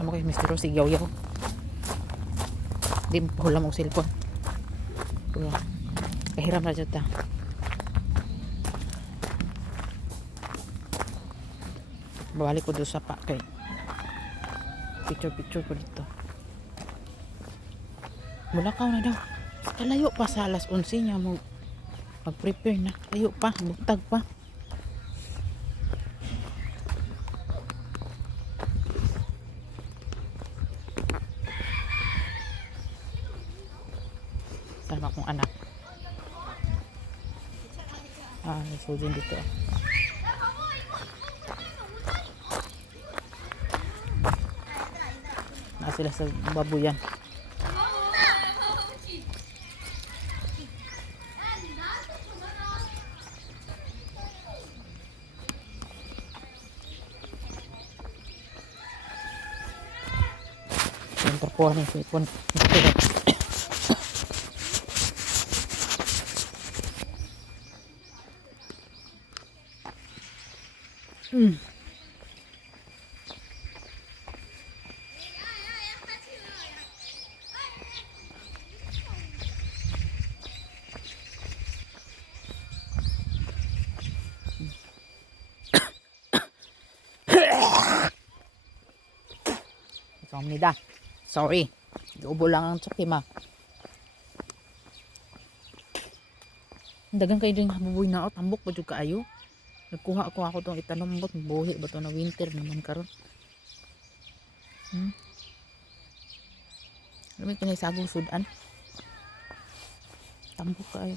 Amo kay Mr. Rose yaw-yaw. Di hula mo cellphone. Pero kahiram na jud ta. Balik ko doon sa pa kay picture ko dito. Mulakaw na daw. Kalayo pa sa alas 11 niya mo mag-prepare na. Layo pa, butag pa. Sama akong anak. May sujin dito. Na sila sa babuyan. Yung terpuan nih, pun Kamnida. Sorry. Ubo lang ang tsukima. Dagan kayo din habuboy na o. Tambok ba dyan kaayo? Nagkuha ako itong itanombot. Buhi ba ito na winter naman karon. Alam ko na isagong sudan. Tambok kaayo.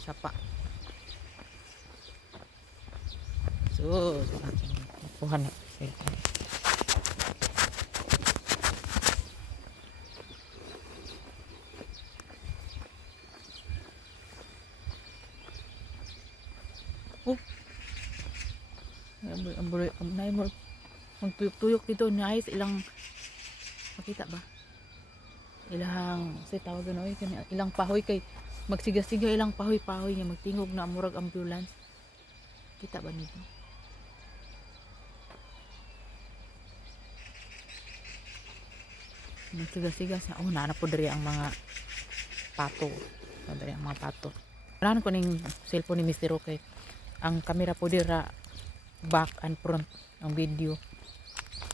Sapa. So, kuha na. Oh. Magtuyok-tuyok dito na ayos ilang makita ba? Ilang say tawag na ilang pahoy kay magsiga-siga ilang pahoy-pahoy nga magtingog na murag ambulance. Kita ba nito? Magsiga-siga sa na po diri ang mga pato. Diri ang mga pato. Kailangan ko ning cellphone ni Mr. Okay. Ang camera po dira back and front ang video.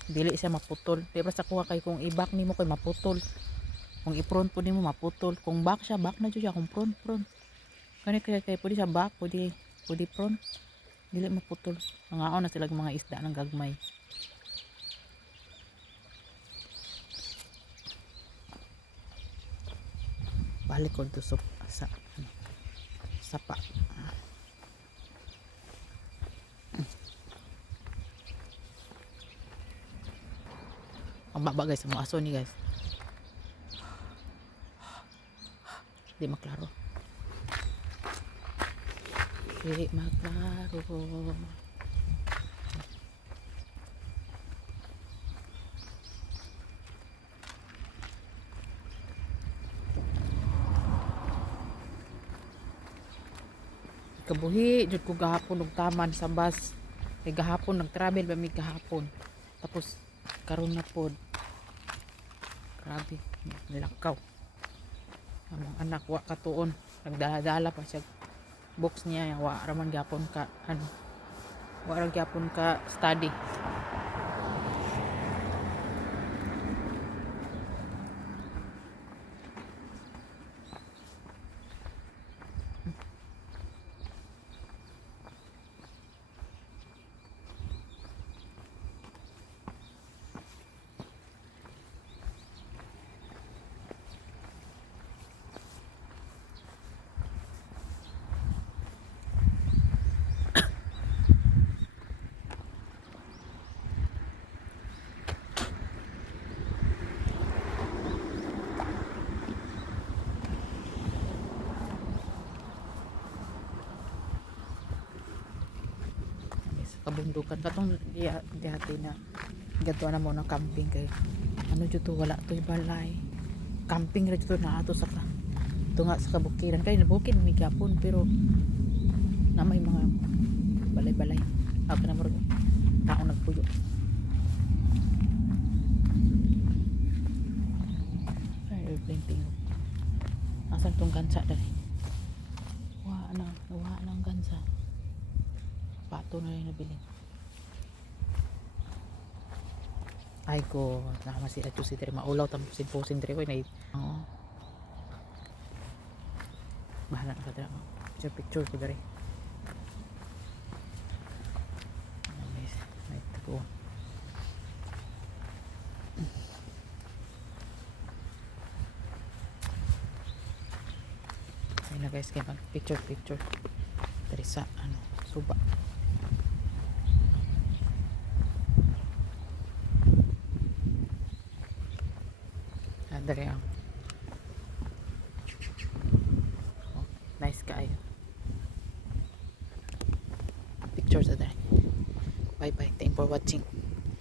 Dili siya maputol. Di ba sa kuha kay kung i-back nimo kay maputol. Kung i-front po nimo maputol. Kung back siya, back na siya. Kung front. Kani kaya pwede siya back, pwede front. Dili maputol. Nangaon na sila mga isda ng gagmay. Balik ko to sa sapa. Ang baba guys, mga aso ni guys. Di maklaro. Di maklaro. Kabuhi, jud ko gahapon og taman sa bus. Kay gahapon nag-travel ba mi gahapon. Tapos karon na pod. Grabe, nilakaw. Among anak wa katuon, nagdala-dala pa siya box niya, wa raman gyapon ka wa ra gyapon ka study. Kabundukan katong dihati na gato na mo na camping kay ano jud to, wala to balay. Camping ra jud to na ato sa tunga sa kabukiran kay nabukid mi gapon pero na may mga balay-balay. Ako na mo tao nagpuyo. Ay, airplane tingog. Asan tong gansa dali? Wala na ang gansa. Pato na rin nabili. Ay ko, nakamasi at si Dre. Maulaw tam sin Dre ko. Oo. Bahala na ka Dre. Picture ko Dre. May tago. Ayun na guys, kaya mag picture. Dre sa suba. Dre ang nice kayo. Picture sa Dre. Bye bye. Thank you for watching.